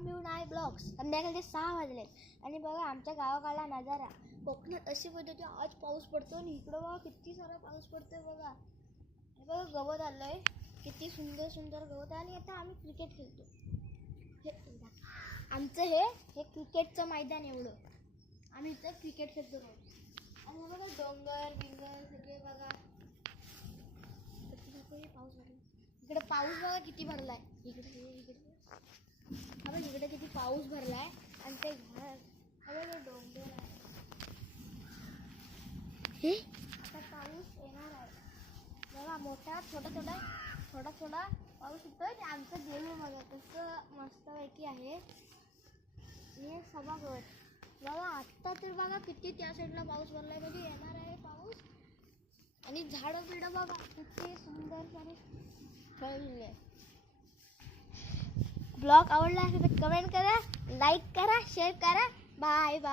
View नाही blogs. संध्याकाळचे 6 वाजले आणि बघा आमच्या गावाकडला नजारा. कोकणात अशी पद्धती आज पाऊस पडतो आणि इकडं बघा किती सारा पाऊस पडतोय बघा. आणि बघा गवत आलंय, किती सुंदर सुंदर गवत आहे. आणि आता आम्ही क्रिकेट खेळतो. आमचं हे क्रिकेटचं मैदान एवढं. आम्ही इथं क्रिकेट खेळतो रोज. आणि बघा डोंगर बिंगर सगळे बघा. पाऊस भरला इकडे. पाऊस बघा किती भरलाय इकडे. इकडे किती पाऊस भरलाय. आणि ते घर डोंगर आहे. हे आता पाऊस येणार आहे बघा. मोठा थोडा पाऊस येतोय. आमचं देऊळ बघा कसं मस्तपैकी आहे. हे सभागृह बघा. आत्ता तर बघा किती त्या साईडला पाऊस भरलाय. कधी येणार आहे पाऊस. आणि झाडं बिडं बघा किती सुंदर सारे ठेवले. ब्लॉग आवडला असेल तर कमेंट करा, लाईक करा, शेअर करा. Bye bye.